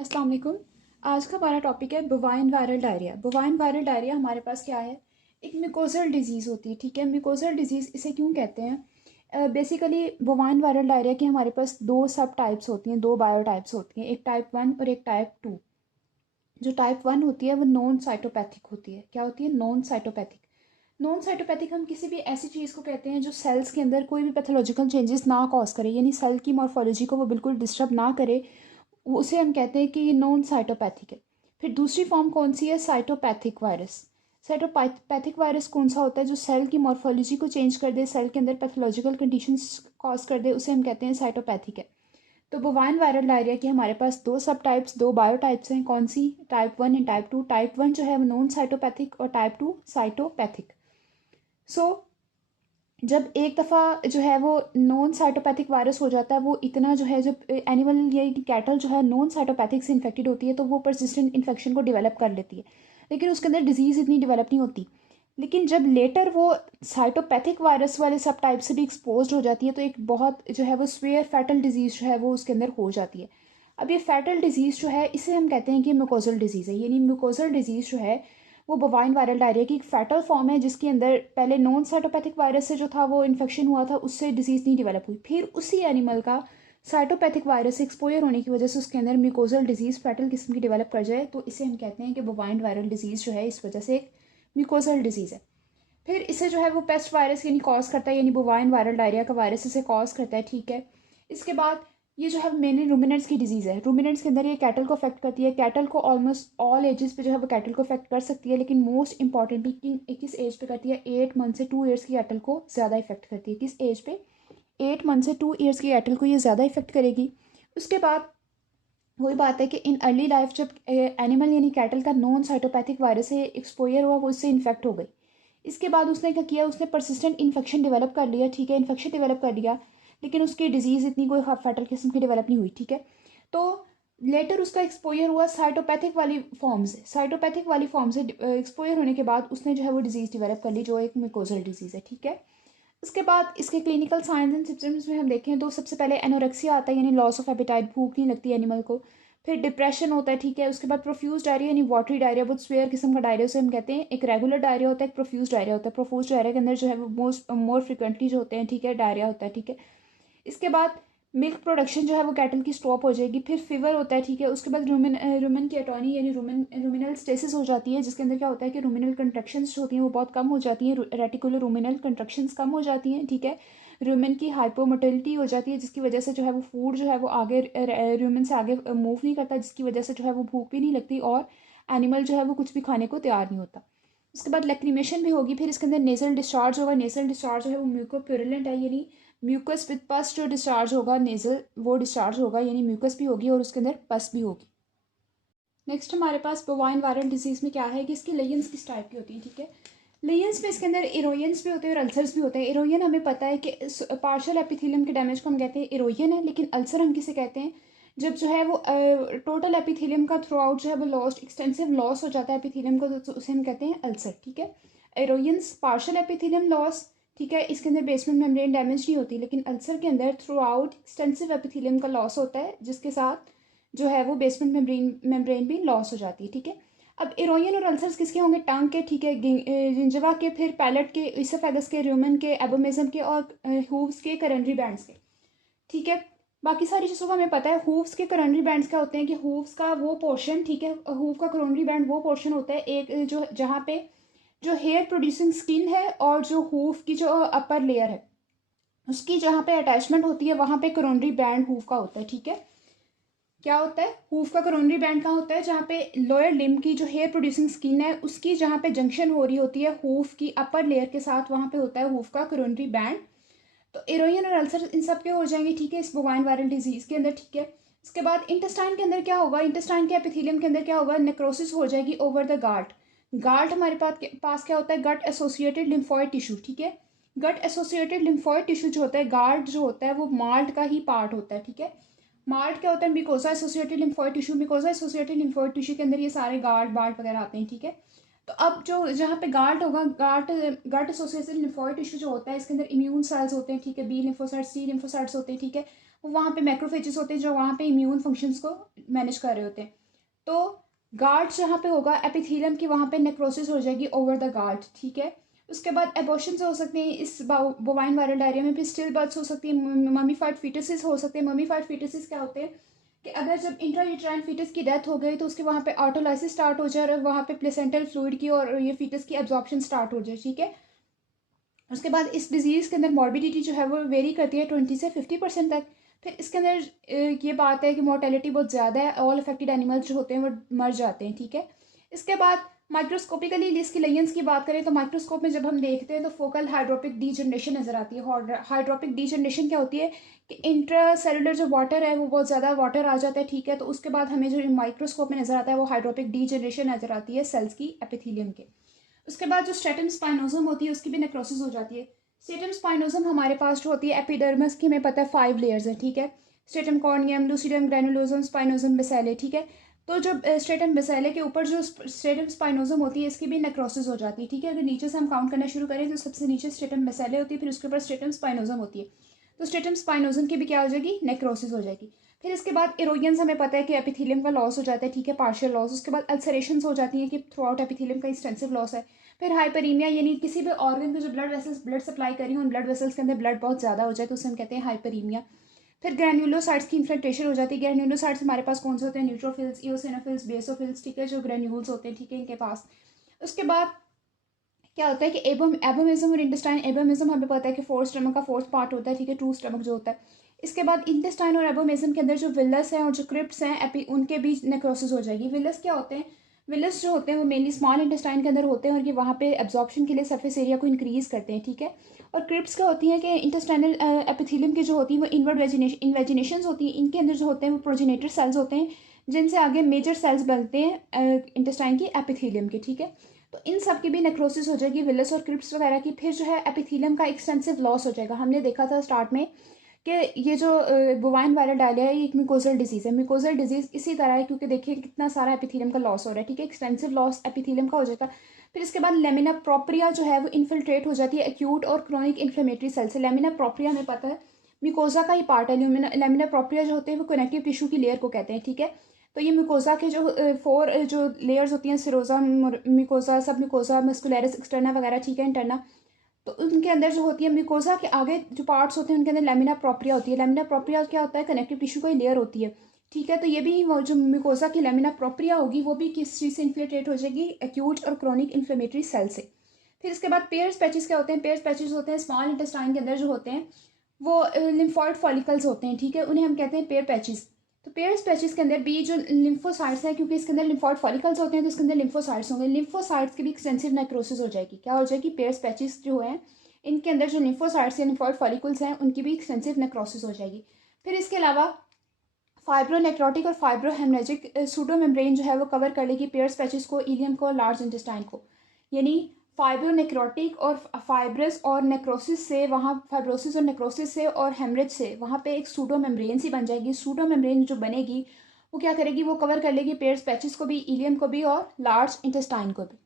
अस्सलाम वालेकुम। आज का हमारा टॉपिक है bovine viral diarrhoea. Bovine viral diarrhoea हमारे पास क्या है? एक मिकोजल डिजीज़ होती है, ठीक है। मिकोजल डिजीज़ इसे क्यों कहते हैं? बेसिकली बोवाइन वायरल डायरिया की हमारे पास दो सब टाइप्स होती हैं, दो बायोटाइप्स होती हैं, एक टाइप 1 और एक टाइप 2। जो टाइप 1 होती है वो नॉन साइटोपैथिक होती है। क्या होती है? Non cytopathic. नॉन साइटोपैथिक हम किसी भी ऐसी चीज़ को कहते हैं जो सेल्स के अंदर कोई भी पैथोलॉजिकल चेंजेस ना कॉज करे, यानी सेल की मॉर्फोलॉजी को वो बिल्कुल डिस्टर्ब ना करे, उसे हम कहते हैं कि ये नॉन साइटोपैथिक है। फिर दूसरी फॉर्म कौन सी है? Cytopathic virus. साइटोपैथिक वायरस कौन सा होता है? जो सेल की मॉर्फोलॉजी को चेंज कर दे, सेल के अंदर पैथोलॉजिकल कंडीशंस कॉज कर दे, उसे हम कहते हैं साइटोपैथिक है। तो बोवाइन वायरल डायरिया की हमारे पास दो सब टाइप्स, दो बायोटाइप्स हैं। कौन सी? Type 1 and type 2। टाइप 1 जो है वो नॉन साइटोपैथिक और टाइप 2 साइटोपैथिक। सो जब एक दफ़ा जो है वो नॉन साइटोपैथिक वायरस हो जाता है, वो इतना जो है, जब एनिमल या कैटल जो है नॉन साइटोपैथिक से इन्फेक्टेड होती है तो वो परसिस्टेंट इन्फेक्शन को डेवलप कर लेती है, लेकिन उसके अंदर डिजीज़ इतनी डेवलप नहीं होती। लेकिन जब लेटर वो साइटोपैथिक वायरस वाले सब टाइप से भी एक्सपोज हो जाती है तो एक बहुत जो है वो स्वेयर फैटल डिजीज़ जो है वो उसके अंदर हो जाती है। अब ये फैटल डिजीज़ जो है इसे हम कहते हैं कि म्यूकोजल डिजीज़ है, यानी म्यूकोजल डिजीज़ जो है वो बोवाइन वायरल डायरिया की एक फैटल फॉर्म है, जिसके अंदर पहले नॉन साइटोपैथिक वायरस से जो था वो इन्फेक्शन हुआ था, उससे डिजीज़ नहीं डेवलप हुई। फिर उसी एनिमल का साइटोपैथिक वायरस से एक्सपोजर होने की वजह से उसके अंदर म्यूकोजल डिजीज़ फैटल किस्म की डेवलप कर जाए, तो इसे हम कहते हैं कि बोवाइन वायरल डिजीज़ जो है इस वजह से एक म्यूकोजल डिजीज़ है। फिर इसे जो है वो पेस्ट वायरस यानी कॉज करता है, यानी बोवाइन वायरल डायरिया का वायरस इसे कॉज करता है, ठीक है। इसके बाद ये जो है मेनली रूमिनेंट्स की डिजीज़ है। रूमिनेंट्स के अंदर ये कैटल को अफेक्ट करती है। कैटल को ऑलमोस्ट ऑल एजेस पे जो है वो कैटल को अफेक्ट कर सकती है, लेकिन मोस्ट इंपॉर्टेंटली किस एज पे करती है? 8 मंथ से 2 ईयर्स की कैटल को ज़्यादा इफेक्ट करती है। किस एज पे? 8 मंथ से 2 ईयर्स की कैटल को ये ज़्यादा इफेक्ट करेगी। उसके बाद वही बात है कि इन अर्ली लाइफ जब एनिमल यानी कैटल का नॉन साइटोपैथिक वायरस से एक्सपोजर हुआ, वो इससे इन्फेक्ट हो गई। इसके बाद उसने क्या किया? उसने परसिस्टेंट इन्फेक्शन डेवलप कर लिया, ठीक है, इन्फेक्शन डेवलप कर लिया, लेकिन उसकी डिजीज़ इतनी कोई फैटल किस्म की डेवलप नहीं हुई, ठीक है। तो लेटर उसका एक्सपोजर हुआ साइटोपैथिक वाली फॉर्म से। साइटोपैथिक वाली फॉर्म से एक्सपोजर होने के बाद उसने जो है वो डिजीज़ डेवलप कर ली, जो एक मिकोजल डिजीज़ है, ठीक है। उसके बाद इसके क्लिनिकल साइंस एंड सिम्टम्स में हम देखें तो सबसे पहले एनोरेक्सिया आता है, यानी लॉस ऑफ एपेटाइट, भूख नहीं लगती एनिमल को। फिर डिप्रेशन होता है, ठीक है। उसके बाद प्रोफ्यूज डायरिया यानी वाटरी डायरिया, बहुत स्वेयर किस्म का डायरिया उसे हम कहते हैं। एक रेगुलर डायरिया होता है, एक प्रोफ्यूज डायरिया होता है। प्रोफ्यूज डायरिया के अंदर जो है वो मोर फ्रिक्वेंटली जो होते हैं, ठीक है, डायरिया होता है, ठीक है। इसके बाद मिल्क प्रोडक्शन जो है वो कैटल की स्टॉप हो जाएगी। फिर फीवर होता है, ठीक है। उसके बाद रूमेन की एटोनी यानी रूमिनल स्टेसिस हो जाती है, जिसके अंदर क्या होता है कि रूमिनल कंट्रक्शंस जो होती हैं वो बहुत कम हो जाती हैं, रेटिकुलर रूमिनल कंट्रक्शंस कम हो जाती हैं, ठीक है। रूमेन की हाइपोमोटिलिटी हो जाती है, जिसकी वजह से जो है वो फूड जो है वो आगे रूमेन से आगे मूव नहीं करता, जिसकी वजह से जो है वो भूख भी नहीं लगती और एनिमल जो है वो कुछ भी खाने को तैयार नहीं होता। उसके बाद लैक्रिमेशन भी होगी। फिर इसके अंदर नेजल डिस्चार्ज होगा। नेजल डिस्चार्ज जो है वो म्यूकोप्यूरिलेंट है, यानी म्यूकस विद पस जो डिस्चार्ज होगा, नेजल वो डिस्चार्ज होगा, यानी म्यूकस भी होगी और उसके अंदर पस भी होगी। नेक्स्ट हमारे पास बोवाइन वायरल डिजीज़ में क्या है कि इसकी लेयंस किस टाइप की होती है, ठीक है। लेयंस में इसके अंदर इरोयंस भी होते हैं और अल्सर्स भी होते हैं। इरोयन हमें पता है कि पार्शियल एपिथेलियम के डैमेज को हम कहते हैं इरोयन है, लेकिन अल्सर हम किसे कहते हैं? जब जो है वो टोटल एपिथेलियम का थ्रू आउट जो है वो लॉस्ट, एक्सटेंसिव लॉस हो जाता है एपिथेलियम को, तो उसे हम कहते हैं अल्सर, ठीक है। इरोयंस पार्शियल एपिथेलियम लॉस, ठीक है, इसके अंदर बेसमेंट मेम्ब्रेन डैमेज नहीं होती, लेकिन अल्सर के अंदर थ्रू आउट एक्सटेंसिव एपिथेलियम का लॉस होता है, जिसके साथ जो है वो बेसमेंट मेम्ब्रेन भी लॉस हो जाती है, ठीक है। अब इरोयन और अल्सर्स किसके होंगे? टंग के, ठीक है, जिंजवा के, फिर पैलेट के, इसोफेगस के, रूमेन के, एबोमेजम के और हूव्स के, करोनरी बैंड्स के, ठीक है। बाकी सारी चीज़ों का हमें पता है। हूव्स के करोनरी बैंड्स क्या होते हैं कि हूव्स का वो पोर्शन, ठीक है, हूव का करोनरी बैंड वो पोर्शन होता है एक जो जहाँ पे जो हेयर प्रोड्यूसिंग स्किन है और जो हूव की जो अपर लेयर है उसकी जहाँ पे अटैचमेंट होती है वहाँ पे करोनरी बैंड हूव का होता है, ठीक है। क्या होता है? हूफ का करोनरी बैंड कहाँ होता है? जहाँ पे लोअर लिम्ब की जो हेयर प्रोड्यूसिंग स्किन है उसकी जहाँ पे जंक्शन हो रही होती है हूफ की अपर लेयर के साथ, वहाँ पे होता है हूफ का करोनरी बैंड। तो इरोइन और अल्सर इन सब के हो जाएंगे, ठीक है, इस बोवाइन वायरल डिजीज के अंदर, ठीक है। इसके बाद इंटेस्टाइन के अंदर क्या होगा? इंटेस्टाइन के एपिथेलियम के अंदर क्या होगा? नेक्रोसिस हो जाएगी ओवर द गार्ट। गार्ट हमारे पास क्या होता है? गट एसोसिएटेड लिम्फॉइड टिश्यू, ठीक है। गट एसोसिएटेड लिम्फॉइड टिश्यू जो होता है, गार्ट जो होता है वो माल्ट का ही पार्ट होता है, ठीक है। मार्ट क्या होता है? Mucosa associated lymphoid tissue. Mucosa associated lymphoid tissue के अंदर ये सारे गार्ड बार्ट वगैरह आते हैं, ठीक है। तो अब जो जहाँ पे गार्ड होगा, गट एसोसिएटेड लिम्फोइड टिश्यू जो होता है इसके अंदर इम्यून सेल्स होते हैं, ठीक है, बी लिम्फोसाइट्स, सी लिम्फोसाइट्स होते हैं, ठीक है। वो वहाँ पे मैक्रोफेजेस होते हैं जो वहाँ पे इम्यून फंक्शंस को मैनेज कर रहे होते हैं। तो गार्ड जहाँ पे होगा एपिथेलियम की, वहाँ पे नेक्रोसिस हो जाएगी ओवर द गार्ड, ठीक है। उसके बाद एबॉर्शंस हो सकते हैं इस बोवाइन वायरल डायरिया में, फिर स्टिल बर्थ्स हो सकती है, ममीफाइड फीटसेस हो सकते हैं। ममीफाइड फीटसेस क्या होते हैं कि अगर जब इंट्रायूट्राइन फीटस की डेथ हो गई तो उसके वहाँ पे ऑटोलाइसिस स्टार्ट हो जाए और वहाँ पे प्लेसेंटल फ्लूइड की और ये फीटस की एब्जॉर्प्शन स्टार्ट हो जाए, ठीक है। उसके बाद इस डिजीज़ के अंदर मॉर्बिडिटी जो है वो वेरी करती है 20 से 50% तक। फिर इसके अंदर ये बात है कि मोर्टेलिटी बहुत ज़्यादा है, ऑल अफेक्टेड एनिमल्स जो होते हैं वो मर जाते हैं, ठीक है। इसके बाद माइक्रोस्कोपिकली इसकी लेयंस की बात करें तो माइक्रोस्कोप में जब हम देखते हैं तो फोकल हाइड्रोपिक डीजनरेशन नज़र आती है। हाइड्रोपिक डीजनरेशन क्या होती है कि इंट्रा सेलुलर जो वाटर है वो बहुत ज़्यादा वाटर आ जाता है, ठीक है। तो उसके बाद हमें जो माइक्रोस्कोप में नज़र आता है वो हाइड्रोपिक डीजनरेशन नज़र आती है सेल्स की एपिथेलियम के। उसके बाद जो स्ट्रेटम स्पाइनोजम होती है उसकी भी नेक्रोसिस हो जाती है। स्ट्रेटम स्पाइनोजम हमारे पास जो होती है एपिडर्मिस की, हमें पता है 5 लेयर्स है, ठीक है। स्ट्रेटम कॉर्नियम, लूसिडम, ग्रेनुलोसम, स्पाइनोजम, बेसेले, ठीक है। तो जब स्ट्रेटम बेसेले के ऊपर जो स्ट्रेटम स्पाइनोजम होती है इसकी भी नेक्रोसिस हो जाती है, ठीक है। अगर नीचे से हम काउंट करना शुरू करें तो सबसे नीचे स्ट्रेटम बेसेले होती है, फिर उसके ऊपर स्ट्रेटम स्पाइनोजम होती है। तो स्ट्रेटम स्पाइनोजम की भी क्या हो जाएगी, नेक्रोसिस हो जाएगी। फिर इसके बाद इरोजन्स हमें पता है कि एपिथेलियम का लॉस हो जाता है, ठीक है, पार्शियल लॉस। उसके बाद अल्सरेशंस हो जाती हैं कि थ्रू आउट एपिथेलियम का एक्सटेंसिव लॉस है। फिर हाइपरीमिया, यानी किसी भी ऑर्गन को जो ब्लड वेसल्स ब्लड सप्लाई करी हो उन ब्लड वेसल्स के अंदर ब्लड बहुत ज़्यादा हो जाए तो उसे हम कहते हैं हाइपरीमिया। फिर ग्रैन्युलोसाइट्स की इन्फिल्ट्रेशन हो जाती है। ग्रैन्युलोसाइट्स हमारे पास कौन से होते हैं, न्यूट्रोफिल्स, इओसिनोफिल्स, बेसोफिल्स, ठीक है, जो ग्रैन्यूल्स होते हैं, ठीक है, इनके पास। उसके बाद क्या होता है कि एबोमिज्म और इंटेस्टाइन। एबोमिज्म हमें पता है कि फोर्थ स्टमक का फोर्थ पार्ट होता है, ठीक है, ट्रू स्टमक जो होता है। इसके बाद इंटेस्टाइन और एबोमिज्म के अंदर जो विलस हैं और जो क्रिप्ट्स हैं उनके बीच नेक्रोसिस हो जाएगी। विलस क्या होते हैं, विलस जो होते हैं वो मेनली स्मॉल इंटेस्टाइन के अंदर होते हैं और ये वहाँ पे एब्जॉर्प्शन के लिए सरफेस एरिया को इंक्रीज करते हैं, ठीक है। और क्रिप्ट्स क्या होती हैं कि इंटेस्टाइनल एपिथेलियम की जो होती है वो इनवर्ड इन्वेजिनेशन होती है। इनके अंदर जो होते हैं वो प्रोजेनेटर सेल्स होते हैं जिनसे आगे मेजर सेल्स बनते हैं इंटेस्टाइन की एपिथेलियम के, ठीक है। तो इन सब की भी नेक्रोसिस हो जाएगी, विलस और क्रिप्स वगैरह की। फिर जो है एपिथेलियम का एक्सटेंसिव लॉस हो जाएगा। हमने देखा था स्टार्ट में कि ये जो बोवाइन वायरल डायरिया है ये एक मिकोजल डिजीज़ है। मिकोजल डिजीज़ इसी तरह है क्योंकि देखिए कितना सारा एपिथेलियम का लॉस हो रहा है, ठीक है, एक्सटेंसिव लॉस एपिथेलियम का हो जाएगा। फिर इसके बाद लेमिना प्रोप्रिया जो है वो इन्फिल्ट्रेट हो जाती है एक्यूट और क्रोनिक इन्फ्लेमेटरी सेल से। लेमिना प्रोप्रिया हमें पता है मिकोजा का ही पार्ट है। लेमिना प्रोप्रिया जो होते हैं वो कनेक्टिव टिश्यू की लेयर को कहते हैं, ठीक है। तो ये मिकोजा के जो 4 जो लेयर्स होती हैं, सिरोजा, मिकोजा, सब मिकोजा, मस्कुलरिस एक्सटर्ना वगैरह, ठीक है, इंटरना। तो उनके अंदर जो होती है मिकोजा के आगे जो पार्ट्स होते हैं उनके अंदर लेमिना प्रोप्रिया होती है। लेमिना प्रोप्रिया क्या होता है, कनेक्टिव टिश्यू की लेयर होती है, ठीक है। तो ये भी वो जो मिकोजा की लेमिना प्रोप्रिया होगी वो भी किस चीज़ से इन्फ्लेटेट हो जाएगी, एक्यूट और क्रॉनिक इन्फ्लेमेटरी सेल से। फिर इसके बाद पेयर्स पैचेस क्या होते हैं, पेयर्स पैचेस होते हैं स्मॉल इंटेस्टाइन के अंदर जो होते हैं वो लिम्फॉइड फॉलिकल्स होते हैं, ठीक है, उन्हें हम कहते हैं पेयर पैचेस। तो पेयर्स पैचेस के अंदर भी जो लिम्फोसाइट्स हैं, क्योंकि इसके अंदर लिम्फॉइड फॉलिकल्स होते हैं तो इसके अंदर लिम्फोसाइट्स होंगे। लिम्फोसाइट्स की भी एक्सटेंसिव नेक्रोसिस हो जाएगी। क्या हो जाएगी, पेयर्स पैचेस जो हैं इनके अंदर जो लिम्फोसाइट्स या लिम्फॉइड फॉलिकल्स हैं उनकी भी एक्सटेंसिव नेक्रोसिस हो जाएगी। फिर इसके अलावा फाइब्रोनेक्रोटिक और फाइब्रोहेमरेजिक सूडोमेम्ब्रेन जो है वो कवर कर लेगी पेयर्स पैचेस को, इलियम को, लार्ज इंटेस्टाइन को। यानी फाइब्रोनेक्रोटिक और फाइब्रस और नेक्रोसिस से, वहाँ फाइब्रोसिस और नेक्रोसिस से और हेमरेज से वहाँ पे एक सूडो मेम्ब्रेन सी बन जाएगी। सूडो मेम्ब्रेन जो बनेगी वो क्या करेगी, वो कवर कर लेगी पेयर्स पैचेस को भी, इलियम को भी और लार्ज इंटेस्टाइन को भी।